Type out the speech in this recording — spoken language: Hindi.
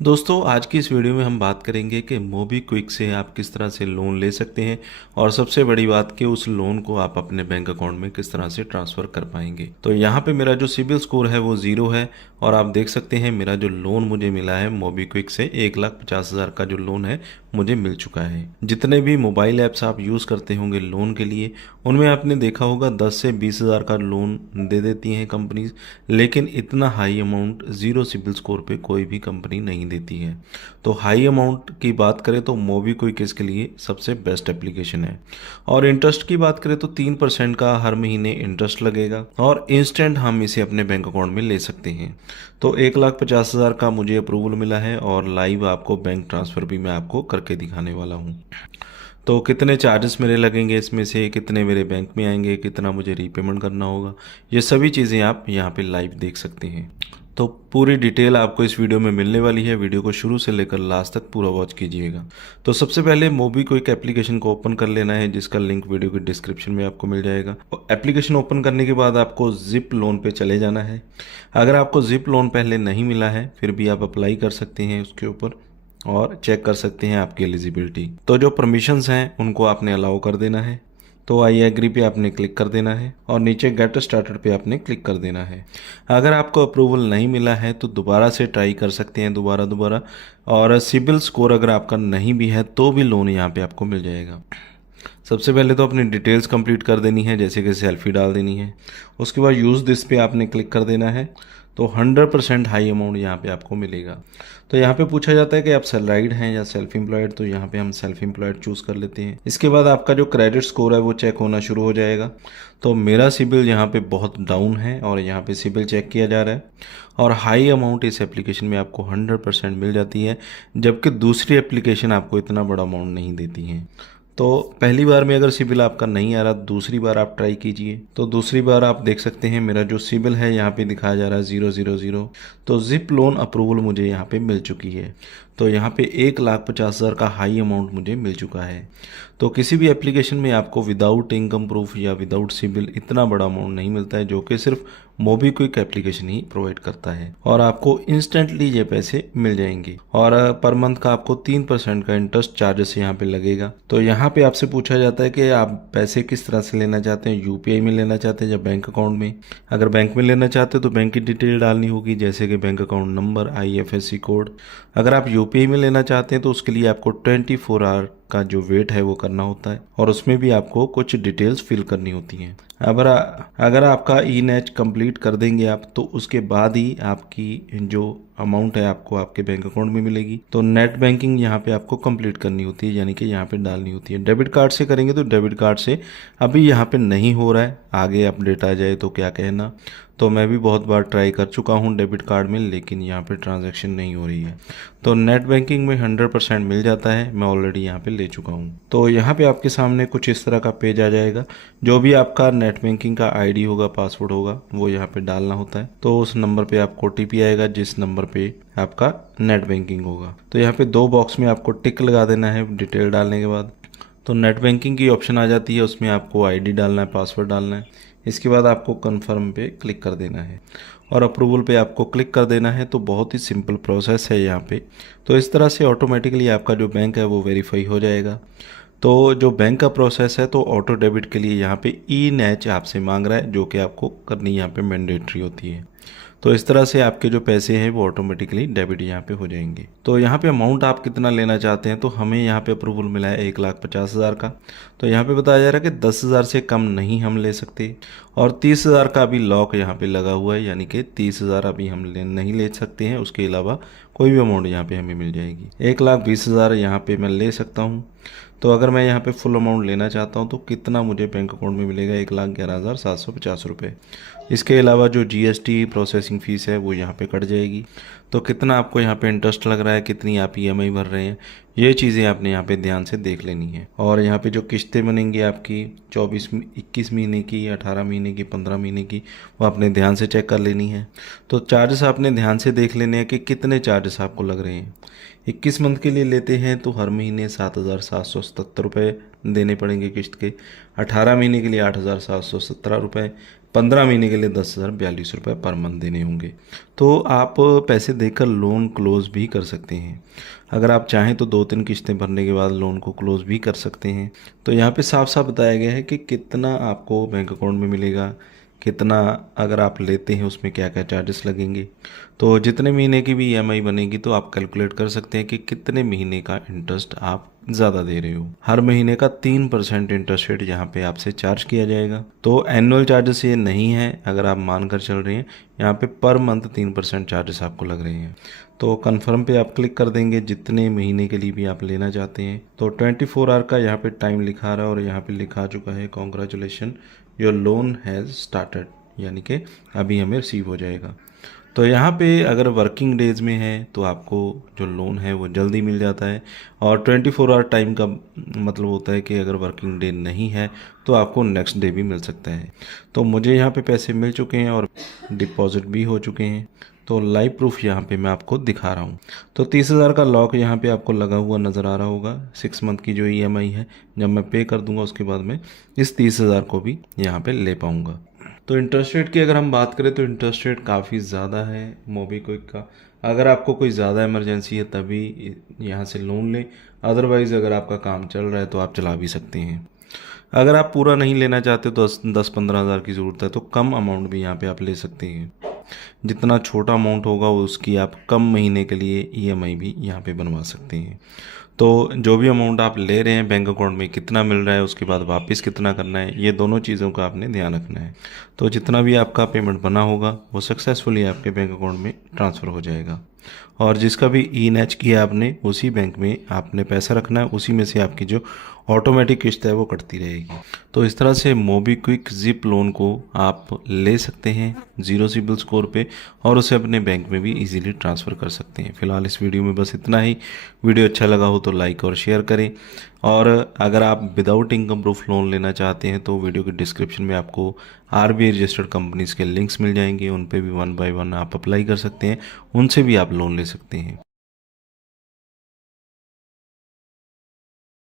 दोस्तों आज की इस वीडियो में हम बात करेंगे कि मोबीक्विक से आप किस तरह से लोन ले सकते हैं और सबसे बड़ी बात कि उस लोन को आप अपने बैंक अकाउंट में किस तरह से ट्रांसफ़र कर पाएंगे। तो यहाँ पे मेरा जो सिबिल स्कोर है वो ज़ीरो है और आप देख सकते हैं मेरा जो लोन मुझे मिला है मोबीक्विक से 1,50,000 का जो लोन है मुझे मिल चुका है। जितने भी मोबाइल ऐप्स आप यूज़ करते होंगे लोन के लिए उनमें आपने देखा होगा 10 से 20,000 का लोन दे देती हैं कंपनीज, लेकिन इतना high amount zero CIBIL score पे कोई भी कंपनी नहीं देती है। तो हाई अमाउंट की बात करें तो मोबीक्विक इसके लिए सबसे बेस्ट एप्लीकेशन है। और इंटरेस्ट की बात करें तो 3% का हर महीने इंटरेस्ट लगेगा और इंस्टेंट हम इसे अपने बैंक अकाउंट में ले सकते हैं। तो 1,50,000 का मुझे अप्रूवल मिला है और लाइव आपको बैंक ट्रांसफ़र भी मैं आपको करके दिखाने वाला हूँ। तो कितने चार्जेस मेरे लगेंगे, इसमें से कितने मेरे बैंक में आएंगे, कितना मुझे रीपेमेंट करना होगा, ये सभी चीज़ें आप यहाँ पे लाइव देख सकते हैं। तो पूरी डिटेल आपको इस वीडियो में मिलने वाली है। वीडियो को शुरू से लेकर लास्ट तक पूरा वॉच कीजिएगा। तो सबसे पहले मोबीक्विक एप्लीकेशन को ओपन कर लेना है, जिसका लिंक वीडियो के डिस्क्रिप्शन में आपको मिल जाएगा। और एप्लीकेशन ओपन करने के बाद आपको जिप लोन पे चले जाना है। अगर आपको जिप लोन पहले नहीं मिला है फिर भी आप अप्लाई कर सकते हैं उसके ऊपर और चेक कर सकते हैं आपकी एलिजिबिलिटी। तो जो परमिशंस हैं उनको आपने अलाउ कर देना है। तो आई एग्री पे आपने क्लिक कर देना है और नीचे गेट स्टार्टेड पे आपने क्लिक कर देना है। अगर आपको अप्रूवल नहीं मिला है तो दोबारा से ट्राई कर सकते हैं दोबारा। और सिबिल स्कोर अगर आपका नहीं भी है तो भी लोन यहाँ पे आपको मिल जाएगा। सबसे पहले तो अपनी डिटेल्स कंप्लीट कर देनी है, जैसे कि सेल्फी डाल देनी है। उसके बाद यूज़ दिस पे आपने क्लिक कर देना है। तो 100% हाई अमाउंट यहाँ पे आपको मिलेगा। तो यहाँ पे पूछा जाता है कि आप सैलराइड हैं या सेल्फ एम्प्लॉयड, तो यहाँ पे हम सेल्फ एम्प्लॉयड चूज़ कर लेते हैं। इसके बाद आपका जो क्रेडिट स्कोर है वो चेक होना शुरू हो जाएगा। तो मेरा सिबिल यहाँ पे बहुत डाउन है और यहाँ पे सिबिल चेक किया जा रहा है और हाई अमाउंट इस एप्लीकेशन में आपको 100% मिल जाती है, जबकि दूसरी एप्लीकेशन आपको इतना बड़ा अमाउंट नहीं देती है। तो पहली बार में अगर सिबिल आपका नहीं आ रहा, दूसरी बार आप ट्राई कीजिए। तो दूसरी बार आप देख सकते हैं मेरा जो सिबिल है यहाँ पे दिखाया जा रहा है 000। तो जिप लोन अप्रूवल मुझे यहाँ पे मिल चुकी है। तो यहाँ पे 1,50,000 का हाई अमाउंट मुझे मिल चुका है। तो किसी भी एप्लीकेशन में आपको विदाउट इनकम प्रूफ या विदाउट सिबिल इतना बड़ा अमाउंट नहीं मिलता है, जो कि सिर्फ मोबीक्विक एप्लीकेशन ही प्रोवाइड करता है और आपको इंस्टेंटली ये पैसे मिल जाएंगे। और पर मंथ का आपको 3% का इंटरेस्ट चार्जेस यहाँ पे लगेगा। तो यहाँ पे आपसे पूछा जाता है कि आप पैसे किस तरह से लेना चाहते हैं, यूपीआई में लेना चाहते हैं या बैंक अकाउंट में। अगर बैंक में लेना चाहते हैं तो बैंक की डिटेल डालनी होगी, जैसे कि bank account number, IFSC code. अगर आप यूपीआई में लेना चाहते हैं तो उसके लिए आपको 24 आवर का जो वेट है वो करना होता है और उसमें भी आपको कुछ डिटेल्स फिल करनी होती हैं। अगर आपका ई नेच कंप्लीट कर देंगे आप तो उसके बाद ही आपकी जो अमाउंट है आपको आपके बैंक अकाउंट में मिलेगी। तो नेट बैंकिंग यहाँ पे आपको कंप्लीट करनी होती है, यानी कि यहाँ पे डालनी होती है। डेबिट कार्ड से करेंगे तो डेबिट कार्ड से अभी यहाँ पे नहीं हो रहा है, आगे अपडेट आ जाए तो क्या कहना। तो मैं भी बहुत बार ट्राई कर चुका हूँ डेबिट कार्ड में, लेकिन यहाँ पे ट्रांजैक्शन नहीं हो रही है। तो नेट बैंकिंग में 100% मिल जाता है, मैं ऑलरेडी यहाँ पे ले चुका हूँ। तो यहाँ पे आपके सामने कुछ इस तरह का पेज आ जाएगा। जो भी आपका नेट बैंकिंग का आईडी होगा, पासवर्ड होगा, वो यहाँ पे डालना होता है। तो उस नंबर पे आपको OTP आएगा जिस नंबर पे आपका नेट बैंकिंग होगा। तो यहाँ पे 2 बॉक्स में आपको टिक लगा देना है डिटेल डालने के बाद। तो नेट बैंकिंग की ऑप्शन आ जाती है, उसमें आपको आईडी डालना है, पासवर्ड डालना है। इसके बाद आपको कन्फर्म पे क्लिक कर देना है और अप्रूवल पे आपको क्लिक कर देना है। तो बहुत ही सिंपल प्रोसेस है यहाँ पे। तो इस तरह से ऑटोमेटिकली आपका जो बैंक है वो वेरीफाई हो जाएगा। तो जो बैंक का प्रोसेस है तो ऑटो डेबिट के लिए यहाँ पे ई नेच आपसे मांग रहा है, जो कि आपको करनी यहाँ पे मैंडेटरी होती है। तो इस तरह से आपके जो पैसे हैं वो ऑटोमेटिकली डेबिट यहाँ पे हो जाएंगे। तो यहाँ पे अमाउंट आप कितना लेना चाहते हैं, तो हमें यहाँ पे अप्रूवल मिला है 1,50,000 का। तो यहाँ पे बताया जा रहा है कि 10,000 से कम नहीं हम ले सकते और 30,000 का अभी लॉक यहाँ पे लगा हुआ है, यानी कि 30,000 अभी हम नहीं ले सकते हैं। उसके अलावा कोई भी अमाउंट यहाँ पे हमें मिल जाएगी। 1,20,000 यहाँ पे मैं ले सकता हूँ। तो अगर मैं यहाँ पे फुल अमाउंट लेना चाहता हूँ तो कितना मुझे बैंक अकाउंट में मिलेगा, 1,11,750 रुपये। इसके अलावा जो GST प्रोसेसिंग फ़ीस है वो यहाँ पे कट जाएगी। तो कितना आपको यहाँ पे इंटरेस्ट लग रहा है, कितनी आप EMI भर रहे हैं, ये चीज़ें आपने यहाँ पे ध्यान से देख लेनी है। और यहाँ पे जो किस्तें बनेंगी आपकी 21 महीने की, 18 महीने की, 15 महीने की, वो आपने ध्यान से चेक कर लेनी है। तो चार्जेस आपने ध्यान से देख लेने हैं कि कितने चार्जेस आपको लग रहे हैं। 21 मंथ के लिए लेते हैं तो हर महीने 7,777 रुपये देने पड़ेंगे किस्त के। 18 महीने के लिए 8,717 रुपये, 15 महीने के लिए 10,042 रुपये पर मंथ देने होंगे। तो आप पैसे देकर लोन क्लोज भी कर सकते हैं। अगर आप चाहें तो 2-3 किश्तें भरने के बाद लोन को क्लोज भी कर सकते हैं। तो यहाँ पे साफ साफ बताया गया है कि कितना आपको बैंक अकाउंट में मिलेगा, कितना अगर आप लेते हैं उसमें क्या क्या चार्जेस लगेंगे। तो जितने महीने की भी ईएमआई बनेगी तो आप कैलकुलेट कर सकते हैं कि कितने महीने का इंटरेस्ट आप ज़्यादा दे रहे हो। हर महीने का 3% इंटरेस्ट रेट यहाँ पे आपसे चार्ज किया जाएगा। तो एनुअल चार्जेस ये नहीं है, अगर आप मान कर चल रहे हैं, यहाँ पे पर मंथ 3% चार्जेस आपको लग रहे हैं। तो कन्फर्म पे आप क्लिक कर देंगे जितने महीने के लिए भी आप लेना चाहते हैं। तो 24 आवर का यहाँ पे टाइम लिखा रहा है और यहाँ पे लिखा आ चुका है congratulation your loan has started, यानी कि अभी हमें रिसीव हो जाएगा। तो यहाँ पे अगर वर्किंग डेज में है तो आपको जो लोन है वो जल्दी मिल जाता है, और 24 आवर टाइम का मतलब होता है कि अगर वर्किंग डे नहीं है तो आपको नेक्स्ट डे भी मिल सकता है। तो मुझे यहाँ पे पैसे मिल चुके हैं और डिपॉजिट भी हो चुके हैं। तो लाइव प्रूफ यहाँ पे मैं आपको दिखा रहा हूँ। तो 30,000 का लॉक यहाँ पे आपको लगा हुआ नज़र आ रहा होगा। 6 मंथ की जो ईएमआई है, जब मैं पे कर दूंगा उसके बाद मैं इस 30,000 को भी यहाँ पे ले पाऊँगा। तो इंटरेस्ट रेट की अगर हम बात करें तो इंटरेस्ट रेट काफ़ी ज़्यादा है मोबीक्विक का। अगर आपको कोई ज़्यादा इमरजेंसी है तभी यहाँ से लोन लें, अदरवाइज़ अगर आपका काम चल रहा है तो आप चला भी सकते हैं। अगर आप पूरा नहीं लेना चाहते तो 10-15 हज़ार की ज़रूरत है तो कम अमाउंट भी यहाँ पे आप ले सकते हैं। जितना छोटा अमाउंट होगा उसकी आप कम महीने के लिए ईएमआई भी यहाँ पे बनवा सकते हैं। तो जो भी अमाउंट आप ले रहे हैं बैंक अकाउंट में कितना मिल रहा है, उसके बाद वापस कितना करना है, ये दोनों चीज़ों का आपने ध्यान रखना है। तो जितना भी आपका पेमेंट बना होगा वो सक्सेसफुली आपके बैंक अकाउंट में ट्रांसफ़र हो जाएगा। और जिसका भी ई-नैच किया आपने उसी बैंक में आपने पैसा रखना है, उसी में से आपकी जो ऑटोमेटिक किस्त है वो कटती रहेगी। तो इस तरह से मोबीक्विक जिप लोन को आप ले सकते हैं 0 सिबिल स्कोर पे, और उसे अपने बैंक में भी इजीली ट्रांसफ़र कर सकते हैं। फिलहाल इस वीडियो में बस इतना ही। वीडियो अच्छा लगा हो तो लाइक और शेयर करें, और अगर आप विदाउट इनकम प्रूफ लोन लेना चाहते हैं तो वीडियो के डिस्क्रिप्शन में आपको आरबीआई रजिस्टर्ड कंपनीज़ के लिंक्स मिल जाएंगे, उन पे भी 1 बाय 1 आप अप्लाई कर सकते हैं, उनसे भी आप लोन ले सकते हैं।